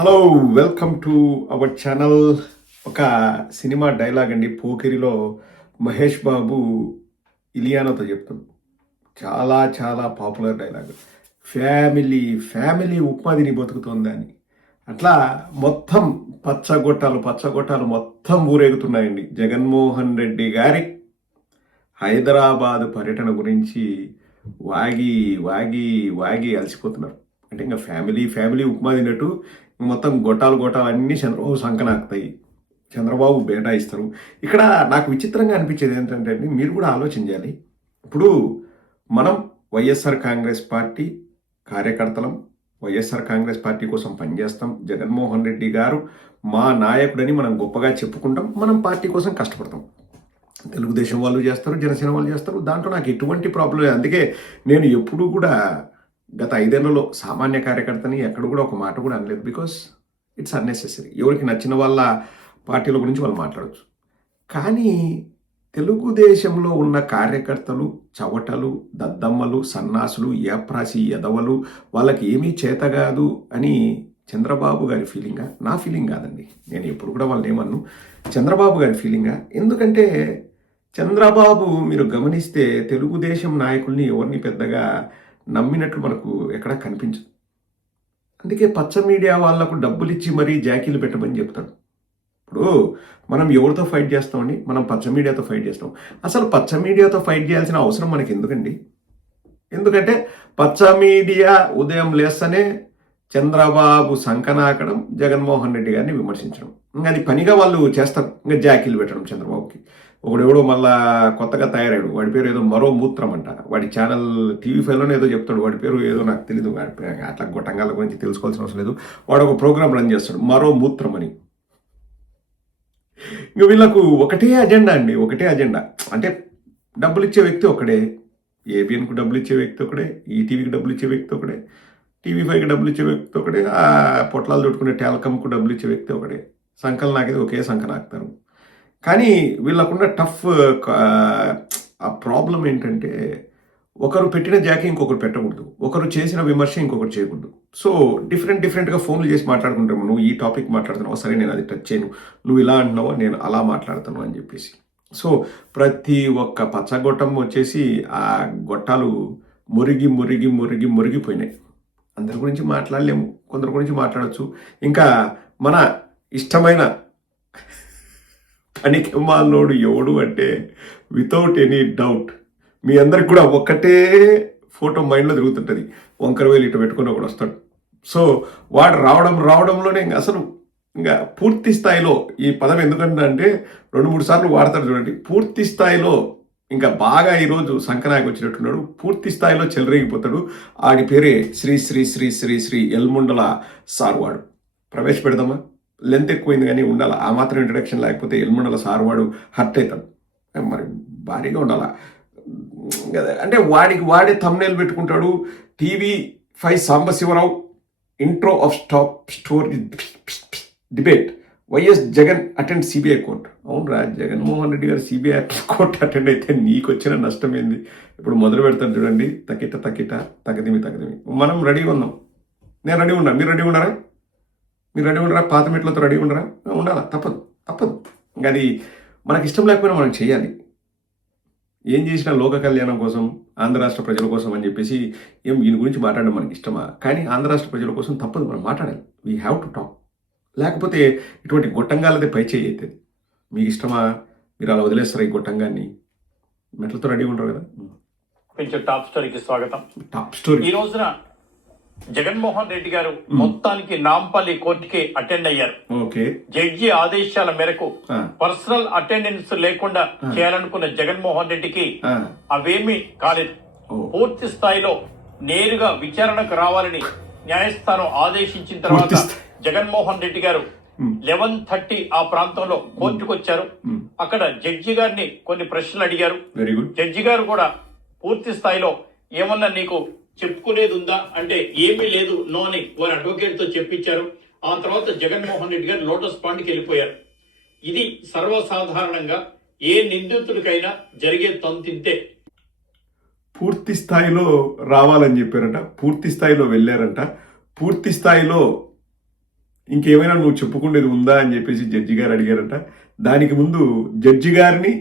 Hello welcome to our channel ఒక cinema dialogue అండి. పోకిరిలో మహేష్ బాబు ఇలియానాతో చెప్తాడు. చాలా చాలా popular dialogue. Family family upma తిని బతుకుతోంది అట్లా మొత్తం పచ్చగొట్టాలు పచ్చగొట్టాలు మొత్తం ఊరేగుతున్నాయండి. జగన్మోహన్ రెడ్డి గారి హైదరాబాద్ పర్యటన గురించి వాగి వాగి వాగి అలసిపోతున్నారు. అంటే ఇంకా ఫ్యామిలీ ఫ్యామిలీ ఉప్మా తిన్నట్టు మొత్తం గొట్టాలు గొట్టాలు అన్నీ చంద్రబాబు సంకనాకుతాయి. చంద్రబాబు బేటా ఇస్తారు. ఇక్కడ నాకు విచిత్రంగా అనిపించేది ఏంటంటే అండి మీరు కూడా ఆలోచన చేయాలి. ఇప్పుడు మనం వైఎస్ఆర్ కాంగ్రెస్ పార్టీ కార్యకర్తలం వైఎస్ఆర్ కాంగ్రెస్ పార్టీ కోసం పనిచేస్తాం. జగన్మోహన్ రెడ్డి గారు మా నాయకుడని మనం గొప్పగా చెప్పుకుంటాం. మనం పార్టీ కోసం కష్టపడతాం. తెలుగుదేశం వాళ్ళు చేస్తారు జనసేన వాళ్ళు చేస్తారు. దాంట్లో నాకు ఎటువంటి ప్రాబ్లం లేదు. అందుకే నేను ఎప్పుడూ కూడా గత ఐదేళ్ళలో సామాన్య కార్యకర్తని ఎక్కడ కూడా ఒక మాట కూడా అనలేదు బికాస్ ఇట్స్ అన్నెసెసరీ ఎవరికి నచ్చిన వాళ్ళ పార్టీల గురించి వాళ్ళు మాట్లాడచ్చు. కానీ తెలుగుదేశంలో ఉన్న కార్యకర్తలు చవటలు దద్దమ్మలు సన్నాసులు ఏప్రాసి ఎదవలు వాళ్ళకి ఏమీ చేత కాదు అని చంద్రబాబు గారి ఫీలింగా నా ఫీలింగ్ కాదండి. నేను ఎప్పుడు కూడా వాళ్ళని ఏమన్ను. చంద్రబాబు గారి ఫీలింగా ఎందుకంటే చంద్రబాబు మీరు గమనిస్తే తెలుగుదేశం నాయకుల్ని ఎవరిని పెద్దగా నమ్మినట్లు మనకు ఎక్కడా కనిపించదు. అందుకే పచ్చ మీడియా వాళ్ళకు డబ్బులు ఇచ్చి మరీ జాకీలు పెట్టమని చెప్తాడు. ఇప్పుడు మనం ఎవరితో ఫైట్ చేస్తామండి? మనం పచ్చ మీడియాతో ఫైట్ చేస్తాం. అసలు పచ్చ మీడియాతో ఫైట్ చేయాల్సిన అవసరం మనకి ఎందుకండి? ఎందుకంటే పచ్చ మీడియా ఉదయం లేస్తనే చంద్రబాబు సంకనాకడం జగన్మోహన్ రెడ్డి గారిని విమర్శించడం. ఇంకా అది పనిగా వాళ్ళు చేస్తారు. ఇంకా జాకీలు పెట్టడం చంద్రబాబుకి. ఒకడెవడో మళ్ళా కొత్తగా తయారాడు వాడి పేరు ఏదో మరో మూత్రం అంట. వాడి ఛానల్ టీవీ ఫైవ్లోనే ఏదో చెప్తాడు. వాడి పేరు ఏదో నాకు తెలియదు వాడి పేరు అట్లా గొట్టంగాల గురించి తెలుసుకోవాల్సిన అవసరం లేదు. వాడు ఒక ప్రోగ్రామ్ రన్ చేస్తాడు. మరో మూత్రం అని. ఇంక వీళ్ళకు ఒకటే అజెండా అండి. ఒకటే అజెండా. అంటే డబ్బులు ఇచ్చే వ్యక్తి ఒకడే. ఏబిఎన్కు డబ్బులు ఇచ్చే వ్యక్తి ఒకడే. ఈటీవీకి డబ్బులు ఇచ్చే వ్యక్తి ఒకడే. టీవీ ఫైవ్కి డబ్బులు ఇచ్చే వ్యక్తి ఒకడే. ఆ పొట్లాలు చుట్టుకునే టెలకమ్కు డబ్బులు ఇచ్చే వ్యక్తి ఒకడే. సంకలు నాకైతే ఒకే సంఖ నాకుతారు. కానీ వీళ్ళకున్న టఫ్ ఆ ప్రాబ్లం ఏంటంటే ఒకరు పెట్టిన జాకి ఇంకొకరు పెట్టకూడదు. ఒకరు చేసిన విమర్శ ఇంకొకరు చేయకూడదు. సో డిఫరెంట్ డిఫరెంట్గా ఫోన్లు చేసి మాట్లాడుకుంటాము నువ్వు ఈ టాపిక్ మాట్లాడుతున్నావు సరే నేను అది టచ్ చేయను నువ్వు ఇలా అంటున్నావు నేను అలా మాట్లాడుతాను అని చెప్పేసి. సో ప్రతి ఒక్క పచ్చగొట్టం వచ్చేసి ఆ గొట్టాలు మురిగి మురిగి మురిగి మురిగిపోయినాయి. అందరి గురించి మాట్లాడలేము కొందరి గురించి మాట్లాడచ్చు. ఇంకా మన ఇష్టమైన పనికి మాలోడు ఎవడు అంటే వితౌట్ ఎనీ డౌట్ మీ అందరికి కూడా ఒక్కటే ఫోటో మైండ్లో తిరుగుతుంటుంది. వంకర వేలు ఇటు పెట్టుకుని ఒకడు వస్తాడు. సో వాడు రావడం రావడంలోనే ఇంకా అసలు ఇంకా పూర్తి స్థాయిలో ఈ పదం ఎందుకంటే రెండు మూడు సార్లు వాడతాడు చూడండి. పూర్తి స్థాయిలో ఇంకా బాగా ఈరోజు సంకనాయకు వచ్చినట్టున్నాడు. పూర్తి స్థాయిలో చెలరేగిపోతాడు. ఆడి పేరే శ్రీ శ్రీ శ్రీ శ్రీ శ్రీ ఎల్ముండల సార్వాడు ప్రవేశపెడదామా? లెంత్ ఎక్కువైంది కానీ ఉండాలి? ఆ మాత్రం ఇంట్రడక్షన్ లేకపోతే ఎల్ముండల సార్వాడు హర్ట్ అవుతాడు. మరి భారీగా ఉండాలి? అంటే వాడికి వాడే తమ్నేలు పెట్టుకుంటాడు. TV five Sambasivarao intro of stop story debate YS Jagan attend CBI court అవునరా జగన్మోహన్ రెడ్డి గారు సిబిఐ కోర్ట్ అటెండ్ అయితే నీకు వచ్చిన నష్టం ఏంది ఇప్పుడు మొదలు పెడతాను చూడండి. తకిట తకిట తగదిమి తగదిమి. మనం రెడీగా ఉన్నాం. నేను రెడీ ఉన్నా. మీరు రెడీ ఉన్నారా? మీరు రెడీ ఉండరా? పాత మెట్లతో రెడీ ఉండరా? ఉండాలా? తప్పదు. తప్పదు. ఇంకా అది మనకి ఇష్టం లేకపోయినా మనం చేయాలి. ఏం చేసినా లోక కళ్యాణం కోసం ఆంధ్ర రాష్ట్ర ప్రజల కోసం అని చెప్పేసి ఏం దీని గురించి మాట్లాడడం మనకి ఇష్టమా? కానీ ఆంధ్ర రాష్ట్ర ప్రజల కోసం తప్పదు మనం మాట్లాడాలి. వీ హ్యావ్ టు టాక్ లేకపోతే ఇటువంటి గొట్టంగాలదే పై చేయి అవుతుంది మీకు ఇష్టమా? మీరు అలా వదిలేస్తారా ఈ గొట్టంగాన్ని? మెట్లతో రెడీ ఉంటారు కదా? కొంచెం టాప్ స్టోరీకి స్వాగతం. టాప్ స్టోరీ ఈ రోజున జగన్మోహన్ రెడ్డి గారు మొత్తానికి నాంపల్లి కోర్టుకి అటెండ్ అయ్యారు. జడ్జి ఆదేశాల మేరకు పర్సనల్ అటెండెన్స్ లేకుండా చేయాలనుకున్న జగన్మోహన్ రెడ్డికి అవేమీ కాలేదు. పూర్తి స్థాయిలో నేరుగా విచారణకు రావాలని న్యాయస్థానం ఆదేశించిన తర్వాత. జగన్మోహన్ రెడ్డి గారు. లెవెన్ థర్టీ ఆ ప్రాంతంలో కోర్టుకు వచ్చారు అక్కడ జడ్జి గారిని కొన్ని ప్రశ్నలు అడిగారు. Very good. జడ్జి గారు కూడా పూర్తి స్థాయిలో ఏమన్నా నీకు చెప్పుకునేది ఉందా? అంటే ఏమీ లేదు నో అని వారి అడ్వకేట్తో చెప్పించారు. ఆ తర్వాత జగన్మోహన్ రెడ్డి గారు లోటస్ పాండ్కి వెళ్ళిపోయారు. ఇది సర్వసాధారణంగా ఏ నిందితుడికైనా జరిగే తంతింతే. పూర్తి స్థాయిలో రావాలని చెప్పారంట పూర్తి స్థాయిలో వెళ్ళారంట. పూర్తి స్థాయిలో ఇంకేమైనా నువ్వు చెప్పుకునేది ఉందా అని చెప్పేసి జడ్జి గారు అడిగారంట. దానికి ముందు జడ్జి గారిని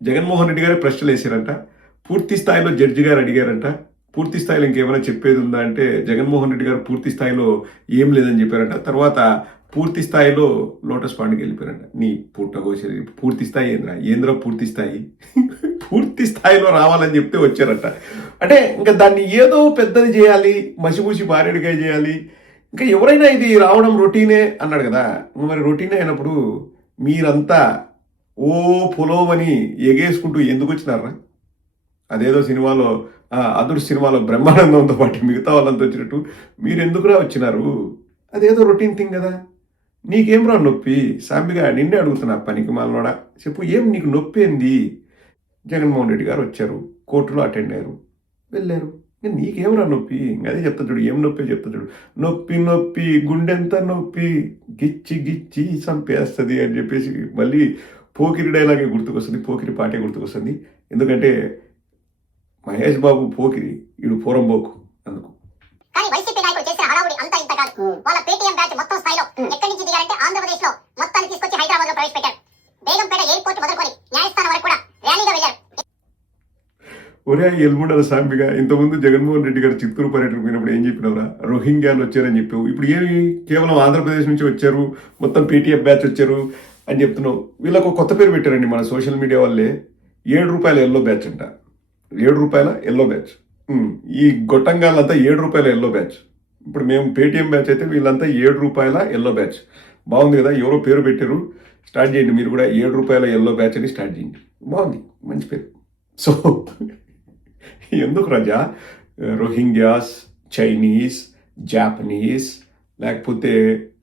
జగన్మోహన్ రెడ్డి గారే ప్రశ్నలు వేసారంట పూర్తి స్థాయిలో జడ్జి గారు అడిగారంట. పూర్తి స్థాయిలో ఇంకేమైనా చెప్పేది ఉందా అంటే జగన్మోహన్ రెడ్డి గారు పూర్తి స్థాయిలో ఏం లేదని చెప్పారంట. తర్వాత పూర్తి స్థాయిలో లోటస్ పాండ్కి వెళ్ళిపోయారంట. నీ పుట్టగోసరి పూర్తి స్థాయి ఏంద్రా? ఏంద్రా పూర్తి స్థాయి? పూర్తి స్థాయిలో రావాలని చెప్తే వచ్చారట. అంటే ఇంకా దాన్ని ఏదో పెద్దది చేయాలి మసిపూసి బారెడికాయ చేయాలి. ఇంకా ఎవరైనా ఇది రావడం రొటీనే అన్నాడు కదా. మరి రొటీనే అయినప్పుడు మీరంతా ఓ పొలోమని ఎగేసుకుంటూ ఎందుకు వచ్చినారా? అదేదో సినిమాలో ఆ, అదురు సినిమాలో బ్రహ్మానందంతో పాటు మిగతా వాళ్ళంతా వచ్చినట్టు మీరు ఎందుకురా వచ్చినారు? అదేదో రొటీన్ థింగ్ కదా. నీకేం రా నొప్పి? సాంబిగా నిన్నే అడుగుతున్నా పనికి మాలనోడా. చెప్పు ఏం నీకు నొప్పి ఏంది? జగన్మోహన్ రెడ్డి గారు వచ్చారు. కోర్టులో అటెండ్ అయ్యారు. వెళ్ళారు. ఇంకా నీకేం రా నొప్పి? ఇంకా అదే చెప్తా చూడు ఏం నొప్పి చెప్తా చూడు. నొప్పి నొప్పి గుండెంత నొప్పి? గిచ్చి గిచ్చి చంపేస్తుంది అని చెప్పేసి మళ్ళీ పోకిరి డైలాగే గుర్తుకొస్తుంది పోకిరి పాటే గుర్తుకొస్తుంది. ఎందుకంటే మహేష్ బాబు పోకిరి ఈడు పోరంబోకు అందుకు. కానీ వైసీపీ నాయకులు చేసిన హడావుడి అంతా ఇంత కాదు. వాళ్ళ పేటీఎం బ్యాచ్ మొత్తం స్థాయిలో ఎక్కడి నుంచి దిగారంటే ఆంధ్రప్రదేశ్లో మొత్తాన్ని తీసుకొచ్చి హైదరాబాద్లో ప్రవేశపెట్టారు. బేగంపేట ఎయిర్పోర్ట్ మొదలుకొని న్యాయస్థానం వరకు కూడా ర్యాలీగా వెళ్ళారు ఒరే ఎల్ముండల సాంబిగా ఇంతకుముందు జగన్మోహన్ రెడ్డి గారు చిత్తూరు పర్యటన పోయినప్పుడు ఏం చెప్పినవరా? రోహింగ్యాలు వచ్చారని చెప్పావు. ఇప్పుడు ఏమి కేవలం ఆంధ్రప్రదేశ్ నుంచి వచ్చారు మొత్తం పీటీఎఫ్ బ్యాచ్ వచ్చారు అని చెప్తున్నావు. వీళ్ళకు కొత్త పేరు పెట్టారండి మన సోషల్ మీడియా వాళ్ళే. ఏడు రూపాయల ఎల్లో బ్యాచ్ అంట. ఏడు రూపాయల ఎల్లో బ్యాచ్ ఈ గొట్టంగాళ్ళంతా ఏడు రూపాయల ఎల్లో బ్యాచ్ ఇప్పుడు మేము పేటిఎం బ్యాచ్ అయితే వీళ్ళంతా ఏడు రూపాయల ఎల్లో బ్యాచ్ బాగుంది కదా ఎవరో పేరు పెట్టారు స్టార్ట్ చేయండి మీరు కూడా ఏడు రూపాయల ఎల్లో బ్యాచ్ అని స్టార్ట్ చేయండి. బాగుంది మంచి పేరు. సో ఎందుకు రాజా? రోహింగ్యాస్ చైనీస్ జాపనీస్ లేకపోతే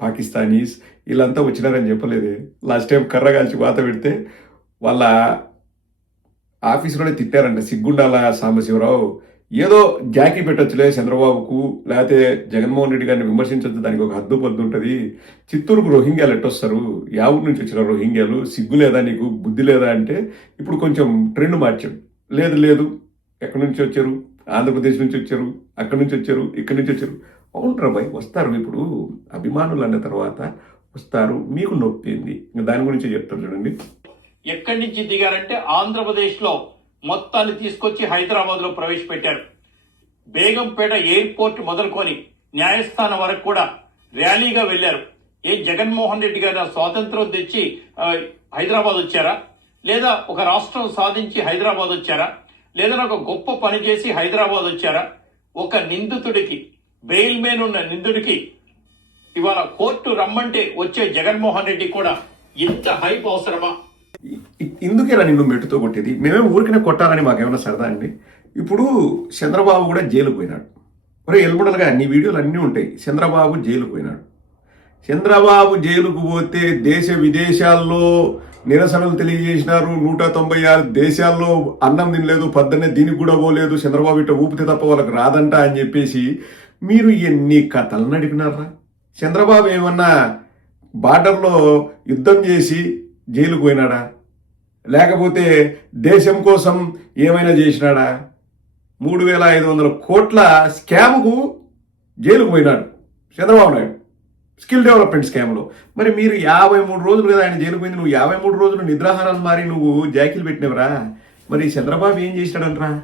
పాకిస్తానీస్ వీళ్ళంతా వచ్చినారని చెప్పలేదే. లాస్ట్ టైం కర్ర కాల్చి వాత పెడితే వాళ్ళ ఆఫీసులోనే తిట్టారంట సిగ్గుండాల సాంబశివరావు. ఏదో జాకీ పెట్టొచ్చులే చంద్రబాబుకు లేకపోతే జగన్మోహన్ రెడ్డి గారిని విమర్శించొచ్చు దానికి ఒక హద్దు పొద్దు ఉంటుంది. చిత్తూరుకు రోహింగ్యాలు ఎట్టొస్తారు? యా ఊరు నుంచి వచ్చిన రోహింగ్యాలు సిగ్గు లేదా నీకు బుద్ధి లేదా అంటే ఇప్పుడు కొంచెం ట్రెండ్ మార్చాం. లేదు లేదు ఎక్కడి నుంచి వచ్చారు? ఆంధ్రప్రదేశ్ నుంచి వచ్చారు అక్కడి నుంచి వచ్చారు ఇక్కడి నుంచి వచ్చారు. అవునరా భయ్ వస్తారు ఇప్పుడు. అభిమానులు అన్న తర్వాత వస్తారు. మీకు నొప్పి ఏంది? దాని గురించి చెప్తారు చూడండి. ఎక్కడి నుంచి దిగారంటే ఆంధ్రప్రదేశ్లో మొత్తాన్ని తీసుకొచ్చి హైదరాబాద్లో ప్రవేశపెట్టారు. బేగంపేట ఎయిర్పోర్ట్ మొదలుకొని న్యాయస్థానం వరకు కూడా ర్యాలీగా వెళ్ళారు ఏ జగన్మోహన్ రెడ్డి గారు స్వాతంత్రం తెచ్చి హైదరాబాద్ వచ్చారా? లేదా ఒక రాష్ట్రం సాధించి హైదరాబాద్ వచ్చారా? లేదా ఒక గొప్ప పని చేసి హైదరాబాద్ వచ్చారా? ఒక నిందితుడికి బెయిల్ మీద ఉన్న నిందితుడికి ఇవాళ కోర్టు రమ్మంటే వచ్చే జగన్మోహన్ రెడ్డి కూడా ఇంత హైప్ అవసరమా? ఇందుకు ఇలా నిన్ను మెట్టుతో కొట్టేది? మేమే ఊరికనే కొట్టాలని మాకేమైనా సరదా అండి? ఇప్పుడు చంద్రబాబు కూడా జైలు పోయినాడు. ఒరే ఎల్బుడలుగా నీ వీడియోలు అన్నీ ఉంటాయి. చంద్రబాబు జైలు పోయినాడు. చంద్రబాబు జైలుకు పోతే దేశ విదేశాల్లో నిరసనలు తెలియజేసినారు. నూట తొంభై ఆరు దేశాల్లో అన్నం తినలేదు పద్దనే దీనికి కూడా పోలేదు. చంద్రబాబు ఇట్ట ఊపితే తప్ప వాళ్ళకి రాదంట అని చెప్పేసి మీరు ఎన్ని కథలు నడిపినారా చంద్రబాబు ఏమన్నా బార్డర్లో యుద్ధం చేసి జైలుకు పోయినాడా? లేకపోతే దేశం కోసం ఏమైనా చేసినాడా? మూడు వేల ఐదు వందల కోట్ల స్కామ్కు జైలుకు పోయినాడు చంద్రబాబు నాయుడు. స్కిల్ డెవలప్మెంట్ స్కామ్లో. మరి మీరు యాభై మూడు రోజులు కదా ఆయన జైలుకు పోయింది. నువ్వు యాభై మూడు రోజులు నిద్రాహారాలు మారి నువ్వు జాకిలు పెట్టినవరా? మరి చంద్రబాబు ఏం చేసినాడంట్రా?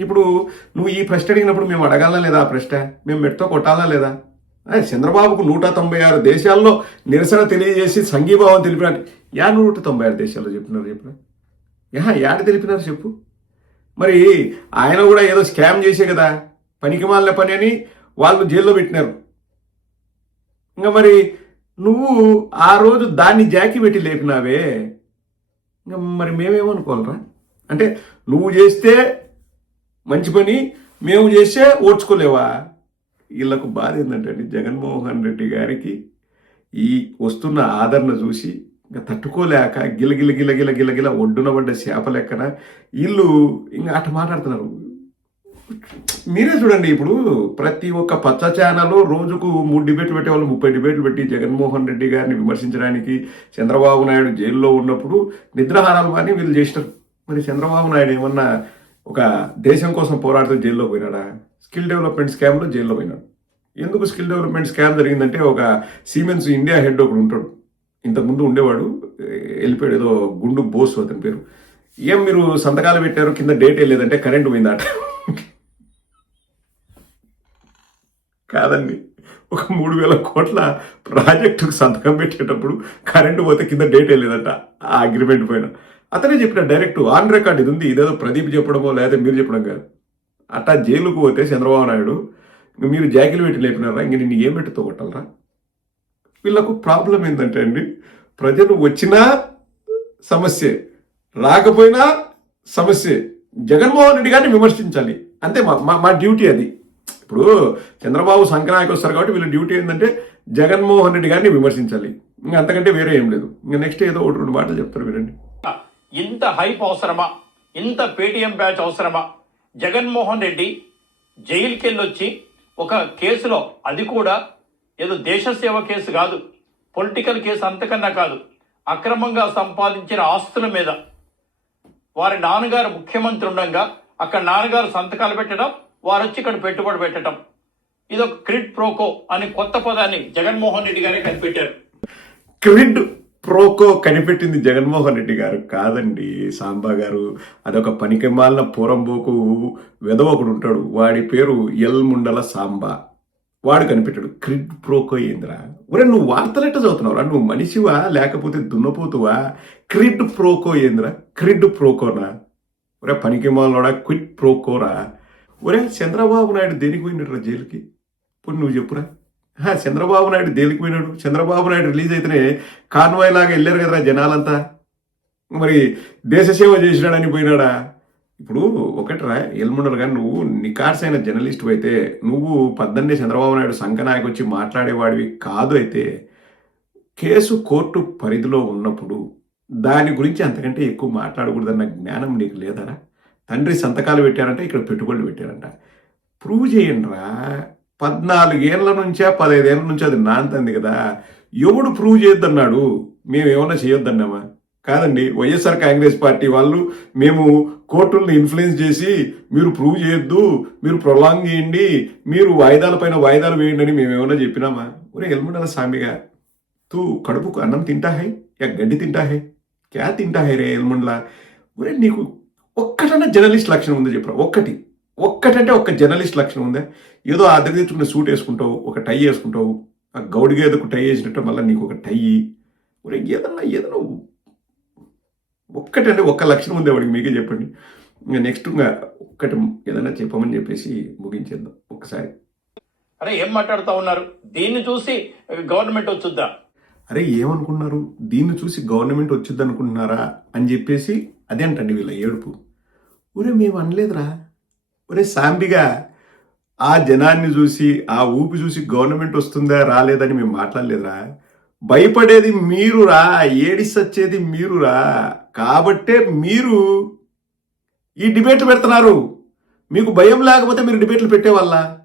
ఇప్పుడు నువ్వు ఈ ప్రశ్న అడిగినప్పుడు మేము అడగాలా లేదా ఆ ప్రశ్న? మేము మెట్తో కొట్టాలా లేదా? చంద్రబాబుకు నూట తొంభై ఆరు దేశాల్లో నిరసన తెలియజేసి సంఘీభావం తెలిపినట్టు యా నూట తొంభై ఆరు దేశాల్లో చెప్పినారు చెప్పిన? యా యాడ తెలిపినారు చెప్పు? మరి ఆయన కూడా ఏదో స్కామ్ చేసే కదా పనికి మాలిన పని అని వాళ్ళు జైల్లో పెట్టినారు. ఇంకా మరి నువ్వు ఆ రోజు దాన్ని జాకి పెట్టి లేపినావే. ఇంకా మరి మేమేమనుకోవాలరా? అంటే నువ్వు చేస్తే మంచి పని మేము చేస్తే ఓడ్చుకోలేవా వీళ్ళకు బాధ ఏంటంటే అండి జగన్మోహన్ రెడ్డి గారికి ఈ వస్తున్న ఆదరణ చూసి ఇంకా తట్టుకోలేక గిలగిల గిల గిల గిల గిల ఒడ్డున పడ్డ చేప లెక్కన వీళ్ళు ఇంకా అట్ట మాట్లాడుతున్నారు. మీరే చూడండి ఇప్పుడు ప్రతి ఒక్క పచ్చ ఛానల్ రోజుకు మూడు డిబేట్లు పెట్టే వాళ్ళు ముప్పై డిబేట్లు పెట్టి జగన్మోహన్ రెడ్డి గారిని విమర్శించడానికి చంద్రబాబు నాయుడు జైల్లో ఉన్నప్పుడు నిద్రాహారాలు మాని వీళ్ళు చేసినారు. మరి చంద్రబాబు నాయుడు ఏమన్నా ఒక దేశం కోసం పోరాడుతూ జైల్లో పోయినాడా? స్కిల్ డెవలప్మెంట్ స్కామ్లో జైల్లో పోయినాడు. ఎందుకు స్కిల్ డెవలప్మెంట్ స్కామ్ జరిగిందంటే ఒక సీమెన్స్ ఇండియా హెడ్ ఒకడు ఉంటాడు. ఇంతకుముందు ఉండేవాడు వెళ్ళిపోయాడు ఏదో గుండు బోస్ అతని పేరు. ఏం మీరు సంతకాలు పెట్టారు? కింద డేట్ లేదంటే కరెంట్ పోయిందట. కాదండి. ఒక మూడు వేల కోట్ల ప్రాజెక్టుకు సంతకం పెట్టేటప్పుడు కరెంటు పోతే కింద డేట్ లేదంట. ఆ అగ్రిమెంట్ పైన అతనే చెప్పిన డైరెక్ట్ ఆన్ రికార్డ్ ఇది ఉంది. ఇదేదో ప్రదీప్ చెప్పడమో లేదా మీరు చెప్పడం కాదు. అట్టా జైలుకు పోతే చంద్రబాబు నాయుడు మీరు జాకిలు పెట్టి లేపినారా? ఇంక నిన్ను ఏం పెట్టి తోగొట్టాలరా? వీళ్ళకు ప్రాబ్లం ఏంటంటే అండి ప్రజలు వచ్చినా సమస్యే రాకపోయినా సమస్యే. జగన్మోహన్ రెడ్డి గారిని విమర్శించాలి. అంతే మా మా- మా డ్యూటీ అది. ఇప్పుడు చంద్రబాబు సంక్రాంతికి వస్తారు కాబట్టి వీళ్ళ డ్యూటీ ఏంటంటే జగన్మోహన్ రెడ్డి గారిని విమర్శించాలి. ఇంకా అంతకంటే వేరే ఏం లేదు. ఇంకా నెక్స్ట్ ఏదో ఒకటి రెండు మాటలు చెప్తారు వీరండి ఇంత హైప్ అవసరమా? ఇంత పేటీఎం బ్యాచ్ అవసరమా? జగన్మోహన్ రెడ్డి జైలుకి వెళ్ళొచ్చి ఒక కేసులో అది కూడా ఏదో దేశ సేవ కేసు కాదు పొలిటికల్ కేసు అంతకన్నా కాదు అక్రమంగా సంపాదించిన ఆస్తుల మీద. వారి నాన్నగారు ముఖ్యమంత్రి ఉండగా అక్కడ నాన్నగారు సంతకాలు పెట్టడం వారు వచ్చి ఇక్కడ పెట్టుబడి పెట్టడం. ఇది ఒక క్రిడ్ ప్రోకో అనే కొత్త పదాన్ని జగన్మోహన్ రెడ్డి గారే కనిపెట్టారు. క్రిడ్ ప్రోకో కనిపెట్టింది జగన్మోహన్ రెడ్డి గారు కాదండి. సాంబా గారు అదొక పనికిమాలిన పూరంబోకు వెదవ ఒకడు ఉంటాడు. వాడి పేరు ఎల్ ముండల సాంబా. వాడు కనిపెట్టాడు. క్రిడ్ ప్రోకో ఏందిరా? ఒరే నువ్వు వార్తలెట్ట చదువుతున్నావురా? నువ్వు మనిషివా? లేకపోతే దున్నపోతువా? క్రిడ్ ప్రోకో ఏందిరా? క్రిడ్ ప్రోకోనా? ఒరే పనికిమాలనోడా? క్విడ్ ప్రోకోరా? ఒరే చంద్రబాబు నాయుడు దేనికి పోయినట్రా జైలుకి? ఇప్పుడు నువ్వు చెప్పురా. చంద్రబాబు నాయుడు దేనికి పోయినాడు చంద్రబాబు నాయుడు రిలీజ్ అయితేనే కాన్వాయ్ లాగా వెళ్ళారు కదరా జనాలంతా. మరి దేశ సేవ చేసినాడని పోయినాడా? ఇప్పుడు ఒకటిరా ఎల్ముండరు కానీ నువ్వు నికార్సైన జర్నలిస్ట్ అయితే నువ్వు పద్దెనిమిది చంద్రబాబు నాయుడు సంఘనాయకు వచ్చి మాట్లాడేవాడివి కాదు అయితే కేసు కోర్టు పరిధిలో ఉన్నప్పుడు దాని గురించి అంతకంటే ఎక్కువ మాట్లాడకూడదన్న జ్ఞానం నీకు లేదరా? తండ్రి సంతకాలు పెట్టారంటే ఇక్కడ పెట్టుబడులు పెట్టారంట. ప్రూవ్ చేయండిరా. పద్నాలుగేళ్ళ నుంచా పదహైదేళ్ళ నుంచో అది నాంతంది కదా. ఎవడు ప్రూవ్ చేయొద్దన్నాడు? మేము ఏమన్నా చేయొద్దన్నామా? కాదండి వైఎస్ఆర్ కాంగ్రెస్ పార్టీ వాళ్ళు మేము కోర్టుల్ని ఇన్ఫ్లుయెన్స్ చేసి మీరు ప్రూవ్ చేయొద్దు మీరు ప్రొలాంగ్ చేయండి మీరు వాయిదాల పైన వాయిదాలు వేయండి అని మేమేమన్నా చెప్పినామా? ఒరే ఎల్ముండల స్వామిగా తూ కడుపుకు అన్నం తింటా హై? యా గడ్డి తింటా హై? క్యా తింటా హై రే ఎల్ముండలా? ఒరే నీకు ఒక్కటన్నా జర్నలిస్ట్ లక్షణం ఉందో చెప్పరా? ఒక్కటి. ఒక్కటంటే ఒక్క జర్నలిస్ట్ లక్షణం ఉందా. ఏదో ఆ దగ్గర తెచ్చుకున్న సూట్ వేసుకుంటావు ఒక టై వేసుకుంటావు ఆ గౌడిగా ఏదో టై వేసినట్టు మళ్ళీ నీకు ఒక టై. ఒరే ఏదన్నా ఏదన్నా ఒక్కటంటే ఒక్క లక్షణం ఉంది వాడికి మీకే చెప్పండి. ఇంకా నెక్స్ట్ ఇంకా ఒక్కటి ఏదైనా చెప్పమని చెప్పేసి ముగించేద్దాం ఒకసారి అరే ఏం మాట్లాడుతా ఉన్నారు? దీన్ని చూసి గవర్నమెంట్ వచ్చుద్దా? అరే ఏమనుకున్నారు? దీన్ని చూసి గవర్నమెంట్ వచ్చింది అనుకుంటున్నారా అని చెప్పేసి అదేంటండి వీళ్ళ ఏడుపు. ఒరే మేము అనలేదురా. ఒరే సాంబిగా ఆ జనాన్ని చూసి ఆ ఊపి చూసి గవర్నమెంట్ వస్తుందా రాలేదని మేము మాట్లాడలేదురా. భయపడేది మీరురా ఏడిసొచ్చేది మీరురా. కాబట్టే మీరు ఈ డిబేట్లు పెడుతున్నారు. మీకు భయం లేకపోతే మీరు డిబేట్లు పెట్టేవాళ్ళ?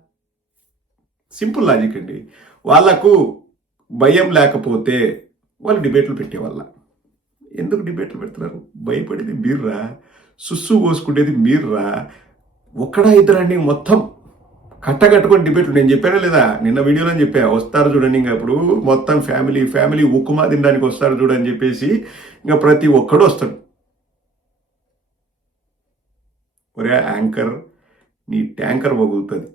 సింపుల్ లాజిక్ అండి. వాళ్ళకు భయం లేకపోతే వాళ్ళు డిబేట్లు పెట్టేవాళ్ళ. ఎందుకు డిబేట్లు పెడుతున్నారు? భయపడేది మీర్రా. సుస్సు పోసుకునేది మీర్రా. ఒక్కడా ఇద్దరండి మొత్తం కట్టగట్టుకొని డిబేట్లు నేను చెప్పానా లేదా? నిన్న వీడియోలో చెప్పా వస్తారు చూడండి ఇంకా ఇప్పుడు. మొత్తం ఫ్యామిలీ ఫ్యామిలీ ఉక్కుమా తినడానికి వస్తారు చూడని చెప్పేసి ఇంకా ప్రతి ఒక్కడు వస్తాడు. ఒరే యాంకర్ నీ ట్యాంకర్ పగులుతుంది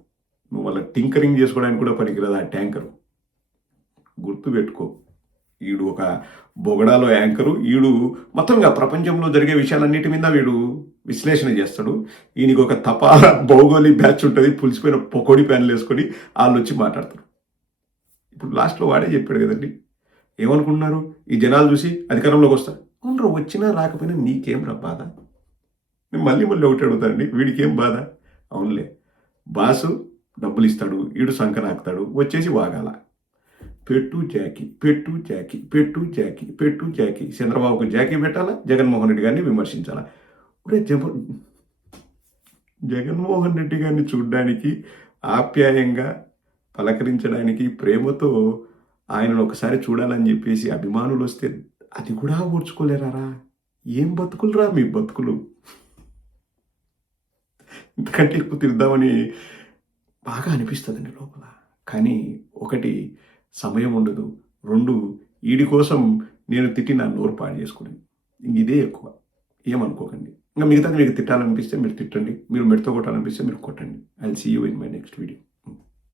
నువ్వు వాళ్ళ టింకరింగ్ చేసుకోవడానికి కూడా పనికిరాదు ఆ ట్యాంకర్. గుర్తు పెట్టుకో. ఈడు ఒక బొగడాలో యాంకరు ఈడు మొత్తంగా ప్రపంచంలో జరిగే విషయాలన్నిటి మీద వీడు విశ్లేషణ చేస్తాడు. ఈయనకి ఒక తపాల భౌగోళి బ్యాచ్ ఉంటుంది. పులిసిపోయిన పొకోడి ప్యాన్లు వేసుకొని వాళ్ళు వచ్చి మాట్లాడతారు. ఇప్పుడు లాస్ట్లో వాడే చెప్పాడు కదండి. ఏమనుకుంటున్నారు? ఈ జనాలు చూసి అధికారంలోకి వస్తా అవునరా వచ్చినా రాకపోయినా నీకేం రా బాధ? నేను మళ్ళీ మళ్ళీ ఒకటి అడుగుతానండి. వీడికి ఏం బాధ? అవునులే. బాసు డబ్బులు ఇస్తాడు. ఈడు సంకనాకుతాడు వచ్చేసి వాగాల. పెట్టు జాకీ పెట్టు జాకీ పెట్టు జాకీ పెట్టు జాకీ. చంద్రబాబుకు జాకీ పెట్టాలా? జగన్మోహన్ రెడ్డి గారిని విమర్శించాలా? ఇప్పుడే జమ జగన్మోహన్ రెడ్డి గారిని చూడడానికి ఆప్యాయంగా పలకరించడానికి ప్రేమతో ఆయనను ఒకసారి చూడాలని చెప్పేసి అభిమానులు వస్తే అది కూడా ఓర్చుకోలేరారా? ఏం బతుకులురా మీ బతుకులు? ఇంతకంటే ఎక్కువ తిద్దామని బాగా అనిపిస్తుందండి లోపల. కానీ ఒకటి సమయం ఉండదు. రెండు వీడి కోసం నేను తిట్టి నా నోరు పాడు చేసుకుని. ఇంక ఇదే ఎక్కువ. ఏమనుకోకండి. ఇంకా మిగతాది మీకు తిట్టాలనిపిస్తే మీరు తిట్టండి. మీరు మెడతో కొట్టాలనిపిస్తే మీరు కొట్టండి. I see you in my next video